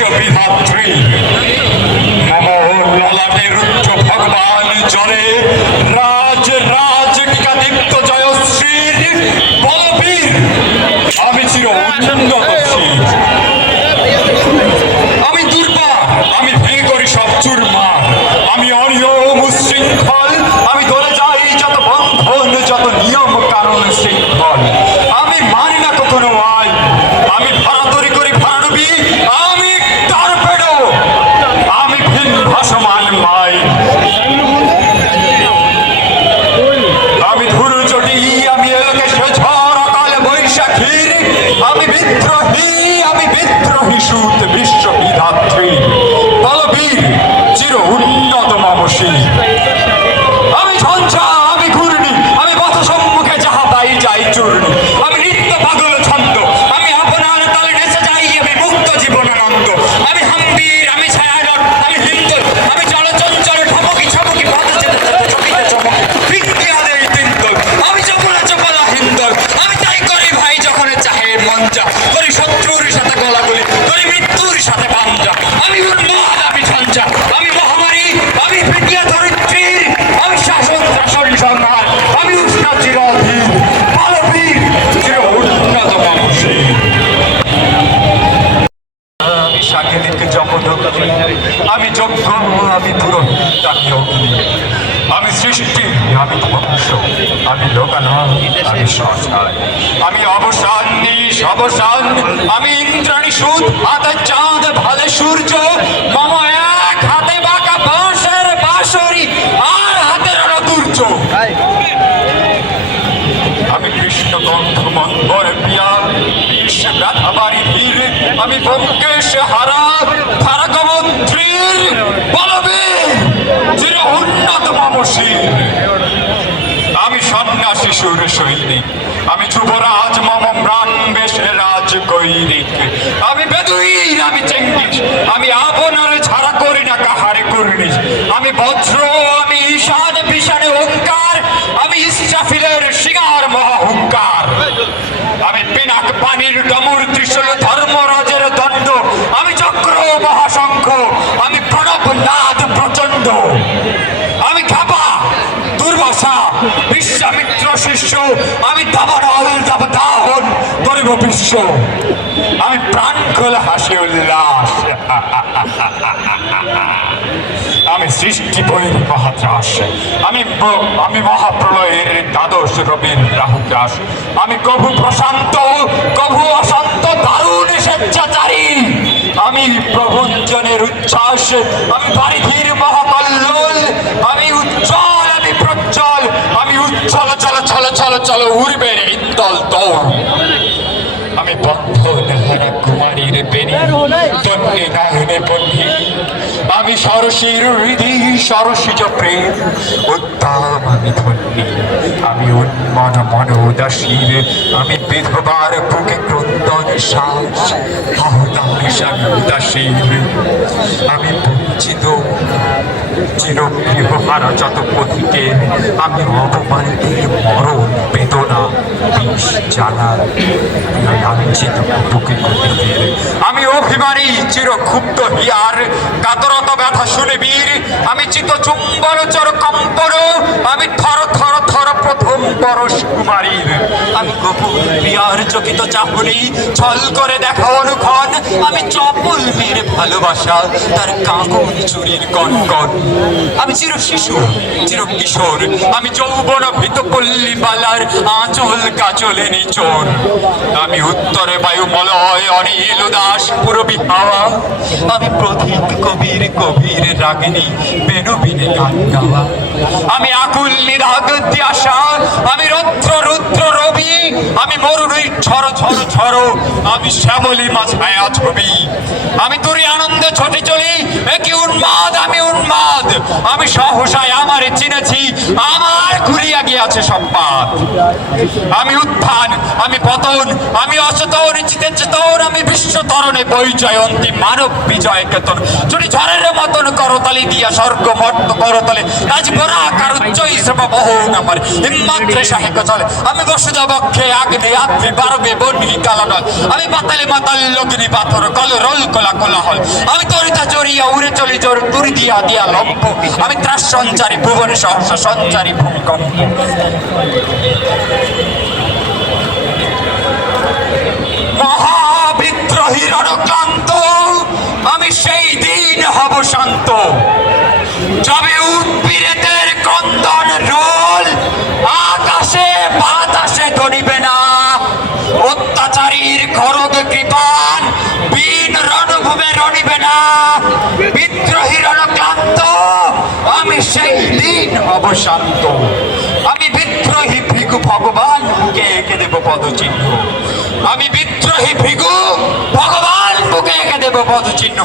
বিশ্ববিধাত্রী ললাটের উচ্চ ভগবান জলে রাজ রাজ টিকাদীপ্ত জয়শ্রীর বলবীর আমি চির উন্নত শির। আমি দুর্বার, আমি ভেঙে করি সব চুরমার, আমি অনিয়ম উশৃঙ্খল, আমি ধরে যাই যত বন্ধন যত নিয়ম কারণ শৃঙ্খল। আমি মানি না কখনো আইন, আমি ভাড়াতরি করি ভাড়াডুবি, আমি টর্পেডো, আমি ভিন ভাসমান মাইন। আমি ধুরুচটি, আমি এলোকেশে ঝড় অকাল বৈশাখীর, আমি বিদ্রোহী সুত বিশ্ববিধাত্রী বলবীর চির উন্নত মামসী। আমি ঝঞ্ঝা, আমি ঘূর্ণি, আমি পথ সম্মুখে যাহা পাই যাই চূর্ণি, আমি নৃত্য পাগল ছন্দ, আমি আপনার তালে নেচে যাই, আমি মুক্ত জীবনানন্দ। আমি হাম্বির, আমি ছায়ানট, আমি হিন্দল, আমি চলচঞ্চল ঠমকি ছমকি পথ যেতে যেতে চকিতে চমকি বিদ্যা দেই তিনতল, আমি চপলা চপলা হিন্দল। আমি তাই করি ভাই যখন চাহে মন যা, করি শত্রুর সাথে গলাগলি, করি মৃত্যুর সাথে পাঞ্জা। আমি উন্মাদ, আমি ঝঞ্ঝা, আমি মহামারী, আমি বিদ্যা ধরিত্রীর, আমি শাসন শাসন সংহার, আমি উষ্ণ চিরধীর বলবীর চির উন্নত মানসী। আমি সাংঘিক জগদগ্নি, আমি যজ্ঞ, আমি পুরোহিত, আমি অগ্নি, আমি সৃষ্টি, আমি ধ্বংস, আমি লোকালয়, আমি শ্মশান, আমি অবসান অবসান, আমি ইন্দ্রাণী সুদ, হাতে চাঁদ ভালে সূর্য, মম এক হাতে বাঁকা বাঁশের বাঁশরি, আর হাতে রণদুর্য। আমি কৃষ্ণ গন্ধ মন্বর পিয়া, বিষ ব্যথা বাড়ি ধীর, আমি ব্যোমকেশ হারা ভারতমন্ত্রীর বলবীর চির উন্নত মামসীর। আমি সন্ন্যাসী সুর সৈনিক, আমি যুবরাজ মম প্রাণ বেশে রাজ গৈরিক, আমি বেদুইন, আমি চেঙ্গিস, আমি আপনার ছাড়া করি না কাহারে করিস, আমি বজ্র, আমি ঈশান বিশানে ওঙ্কার, আমি ইস্রাফিলের সিঙ্গার মহাহুঙ্কার, আমি পিনাক পানির ডমুর ত্রিশূল ধর্মরাজের দণ্ড, আমি চক্র মহাশঙ্খ, আমি প্রণব নাদ প্রচণ্ড, আমি খাপা দুর্বাসা বিশ্বামিত্র শিষ্য, আমি দাবানল দাবদাহন করিব বিশ্ব, আমি প্রাণ খোলা হাসি উল্লাস, আমি সৃষ্টি বৈর মহাত্রাস, আমি মহাপ্রলয়ের দ্বাদশ রবির রাহুগ্রাস, আমি কভু প্রশান্ত কভু অশান্ত দারুণ স্বেচ্ছাচারী, আমি প্রভঞ্জনের উচ্ছ্বাস, আমি বারিধির মহাকল্লোল, আমি উজ্জ্বল, আমি প্রজ্জ্বল, আমি উচ্ছল চল চল চল চল উড়বের ইন্দল দৌড়, আমি বন্ধন হারা কুমারীর বেনি তন্নি নায়নে বন্ধি, আমি সরসীর হৃদি সরসিজ প্রেম উত্তম, আমি ধন্যী, আমি উন্মন মন উদাসীর, আমি বিধবার বুকে ক্রন্দন শ্বাস হতাশ, আমি উদাসীর, আমি বঞ্চিত চিরগৃহ হারা যত পথিকে, আমি অপমানিতের মরণ বেদনা বিষ জ্বালা লাঞ্ছিত বুকে গতির, আমি অভিমানী চির ক্ষুব্ধ হিয়ার কাতরত ব্যথা শুনে বীর, আমি চিত চুম্বন চর কম্পন, আমি থর থর থর প্রথম পরশ কুমারীর, আমি গোপন প্রিয়ার চকিত চাহনি ছল করে দেখা অনুক্ষণ, আমি চপল মেয়ের ভালোবাসা তার কাঁকন চুরির কনকন, আমি চির শিশু চির কিশোর, আমি যৌবন ভীত পল্লী বালার আঁচল কাচলে নিচোর, আমি উত্তরে বায়ু মলয় অনিল উদাস পুরবী হাওয়া, আমি প্রতীক কবির গভীর রাগিনী বেনুবিনে গান গাওয়া, আমি আকুল নিরাগ ত্যাসা, আমি রৌদ্র রুদ্র রবি, আমি মরুরই ঝর ঝর ঝর, আমি শ্যামলী মাঝায়া ছবি, আমি তোরই আনন্দে ছুটে চলি, একই উন্মাদ, আমি উন্মাদ, আমি সহসায় আমার চিনেছি, আমার ঘুরিয়া গিয়াছে সম্পাদ, আমি উত্থান, আমি পতন, আমি অচেতন চিতে চেতন, আমি বিশ্ব তরণে বই জয়ন্তী মানব বিজয় কেতন, যদি ঝড়ের মতন করো তলি দিয়া স্বর্গ মর্ত করতলে আজ বরা কারুচ্চই শ্রম বহুন আমার হিম্মাত্রে সাহেক চলে আমি বসুদা বক্ষে আগ্নে আত্রি বারবে বন্হি কালানল আমি পাতালে মাতাল লগ্নি পাথর কল রোল কলা কলা হল আমি তরিতা চড়িয়া উড়ে চলি জোর তুরি দিয়া দিয়া লম্ব আমি ত্রাস সঞ্চারী ভুবন সহসা সঞ্চারী ভূমিকম্প মহাবিদ্রোহী রণক্লান্ত আমি সেই দিন হব শান্ত যবে উৎপীড়িতের ক্রন্দন রোল আকাশে বাতাসে ধরিবে না অত্যাচারীর খড়গ কৃপান বীণ রণভূমে রণিবে না বিদ্রোহী রণক্লান্ত আমি সেই দিন হব শান্ত আমি বিদ্রোহী ভিগু ভগবান বুকে এঁকে দেব পদচিহ্ন আমি বিদ্রোহী ভিগু ভগবান বুকে এঁকে দেব পদচিহ্ন